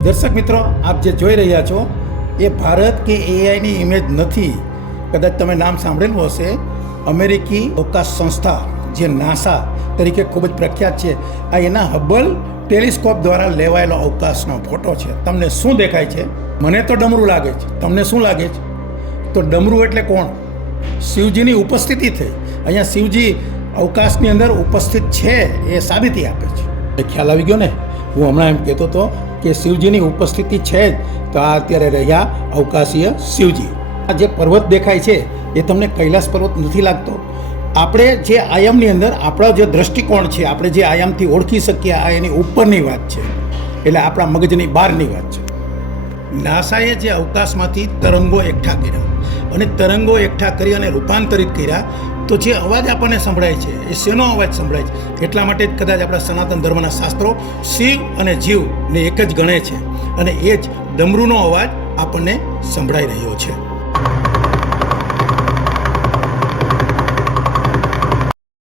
દર્શક મિત્રો, આપ જે જોઈ રહ્યા છો એ ભારત કે એઆઈની ઇમેજ નથી. કદાચ તમે નામ સાંભળેલું હશે. અમેરિકી અવકાશ સંસ્થા જે નાસા તરીકે ખૂબ જ પ્રખ્યાત છે, આ એના હબલ ટેલિસ્કોપ દ્વારા લેવાયેલો અવકાશનો ફોટો છે. તમને શું દેખાય છે? મને તો ડમરું લાગે છે. તમને શું લાગે છે? તો ડમરું એટલે કોણ? શિવજીની ઉપસ્થિતિ થઈ. અહીંયા શિવજી અવકાશની અંદર ઉપસ્થિત છે એ સાબિતી આપે છે. એ ખ્યાલ આવી ગયો ને? હું હમણાં એમ કહેતો હતો કે શિવજીની ઉપસ્થિતિ છે જ, તો આ અત્યારે રહ્યા અવકાશીય શિવજી. આ જે પર્વત દેખાય છે એ તમને કૈલાસ પર્વત નથી લાગતો? આપણે જે આયામની અંદર આપણો જે દ્રષ્ટિકોણ છે, આપણે જે આયામથી ઓળખી શકીએ, આ એની ઉપરની વાત છે, એટલે આપણા મગજની બહારની વાત છે. નાસાએ જે અવકાશમાંથી તરંગો એકઠા કર્યા અને તરંગો એકઠા કરી અને રૂપાંતરિત કર્યા, તો જે અવાજ આપણને સંભળાય છે એ શેનો અવાજ સંભળાય છે? એટલા માટે જ કદાચ આપણા સનાતન ધર્મના શાસ્ત્રો શિવ અને જીવને એક જ ગણે છે, અને એ જ ડમરૂનો અવાજ આપણને સંભળાઈ રહ્યો છે.